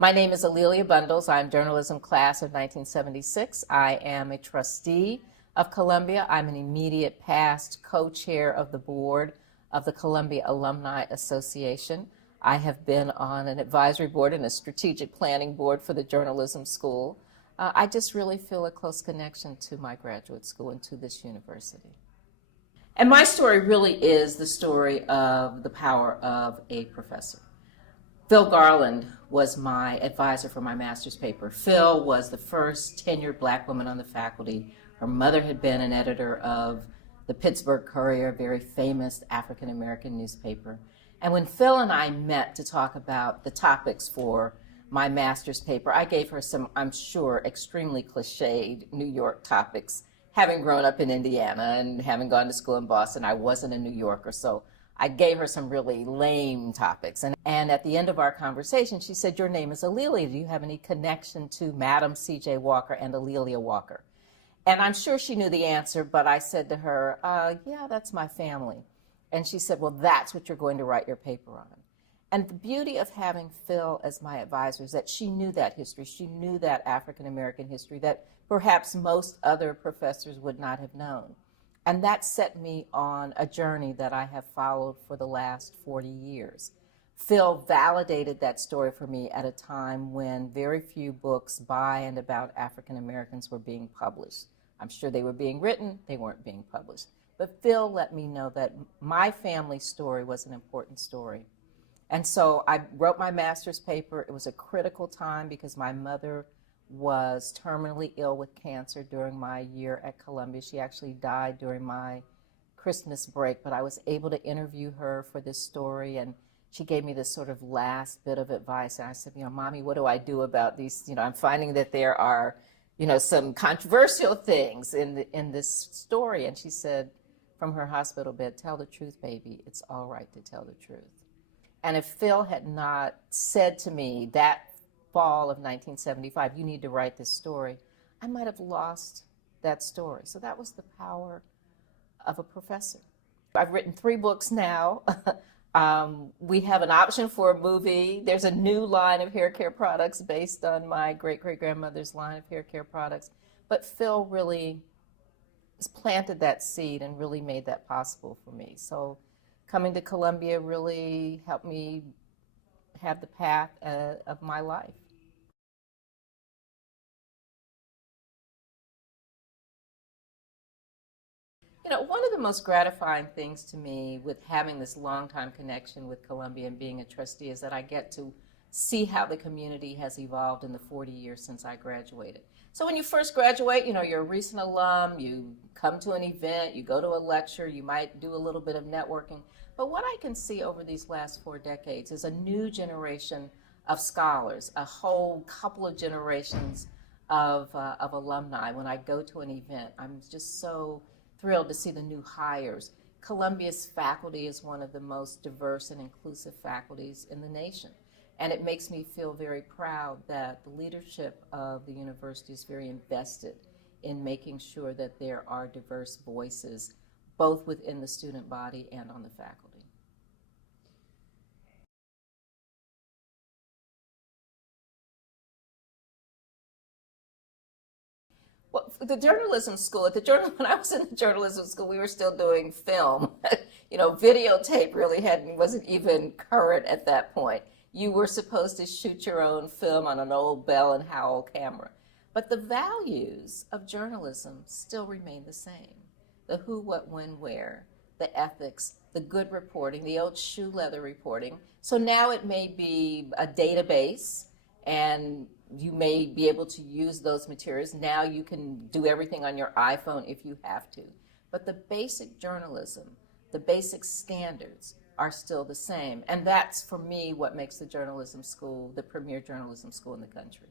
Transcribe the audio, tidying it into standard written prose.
My name is Alelia Bundles. I'm journalism class of 1976. I am a trustee of Columbia. I'm an immediate past co-chair of the board of the Columbia Alumni Association. I have been on an advisory board and a strategic planning board for the journalism school. I just really feel a close connection to my graduate school and to this university. And my story really is the story of the power of a professor. Phil Garland was my advisor for my master's paper. Phil was the first tenured black woman on the faculty. Her mother had been an editor of the Pittsburgh Courier, a very famous African-American newspaper. And when Phil and I met to talk about the topics for my master's paper, I gave her some, I'm sure, extremely cliched New York topics. Having grown up in Indiana and having gone to school in Boston, I wasn't a New Yorker, so I gave her some really lame topics. And at the end of our conversation, she said, "Your name is Alelia. Do you have any connection to Madam C.J. Walker and Alelia Walker?" And I'm sure she knew the answer, but I said to her, yeah, that's my family. And she said, well, that's what you're going to write your paper on. And the beauty of having Phil as my advisor is that she knew that history. She knew that African-American history that perhaps most other professors would not have known. And that set me on a journey that I have followed for the last 40 years. Phil validated that story for me at a time when very few books by and about African Americans were being published. I'm sure they were being written, they weren't being published. But Phil let me know that my family's story was an important story. And so I wrote my master's paper. It was a critical time because my mother was terminally ill with cancer during my year at Columbia. She actually died during my Christmas break, but I was able to interview her for this story, and she gave me this sort of last bit of advice. And I said, Mommy, what do I do about these? I'm finding that there are, some controversial things in this story. And she said from her hospital bed, tell the truth, baby. It's all right to tell the truth. And if Phil had not said to me that fall of 1975, you need to write this story, I might have lost that story. So that was the power of a professor. I've written 3 books now. We have an option for a movie. There's a new line of hair care products based on my great-great-grandmother's line of hair care products. But Phil really planted that seed and really made that possible for me. So coming to Columbia really helped me have the path of my life. One of the most gratifying things to me with having this long-time connection with Columbia and being a trustee is that I get to see how the community has evolved in the 40 years since I graduated. So when you first graduate, you're a recent alum, you come to an event, you go to a lecture, you might do a little bit of networking. But what I can see over these last 4 decades is a new generation of scholars, a whole couple of generations of alumni. When I go to an event, I'm just so thrilled to see the new hires. Columbia's faculty is one of the most diverse and inclusive faculties in the nation. And it makes me feel very proud that the leadership of the university is very invested in making sure that there are diverse voices, both within the student body and on the faculty. Well, the journalism school, when I was in the journalism school, we were still doing film. Videotape really wasn't even current at that point. You were supposed to shoot your own film on an old Bell and Howell camera. But the values of journalism still remain the same. The who, what, when, where, the ethics, the good reporting, the old shoe leather reporting. So now it may be a database, and you may be able to use those materials. Now you can do everything on your iPhone if you have to. But the basic journalism, the basic standards are still the same. And that's, for me, what makes the journalism school the premier journalism school in the country.